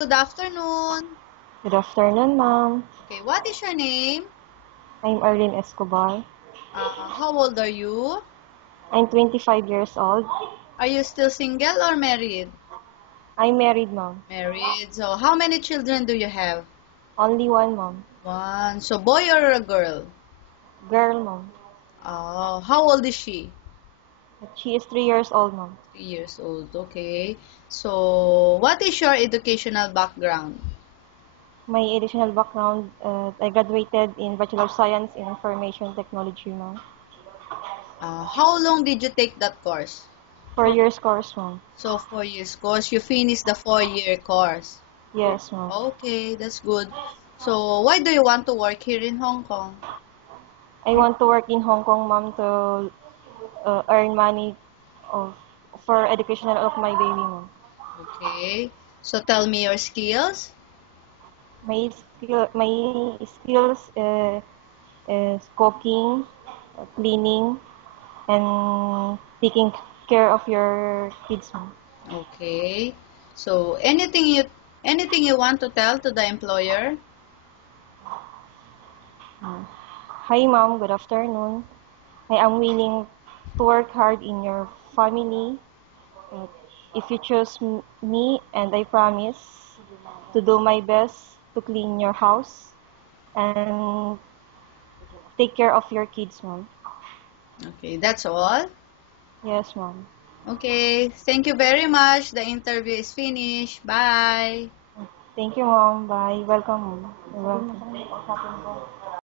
Good afternoon. Good afternoon, ma'am. Okay, what is your name? I'm Arlene Escobar. How old are you? I'm 25 years old. Are you still single or married? I'm married, ma'am. Married. So, how many children do you have? Only one, ma'am. One. So, boy or a girl? Girl, ma'am. How old is she? She is 3 years old, ma'am. 3 years old. Okay. So, what is your educational background? My additional background, I graduated in Bachelor of Science in Information Technology, ma'am. How long did you take that course? 4 years course, ma'am. So, 4 years course. You finished the 4-year course. Yes, ma'am. Okay, that's good. So, why do you want to work here in Hong Kong? I want to work in Hong Kong, ma'am, to earn money of, for educational of my baby, ma'am. Okay. So, tell me your skills. My skills is cooking, cleaning, and taking care of your kids, ma'am. Okay. So, anything you want to tell to the employer? Mm. Hi, ma'am. Good afternoon. I am willing to work hard in your family. Uh, if you choose me, and I promise to do my best to clean your house and take care of your kids, ma'am. Okay, that's all. Yes, ma'am. Okay, thank you very much. The interview is finished. Bye. Thank you, ma'am. Bye. Welcome, ma'am. You're welcome.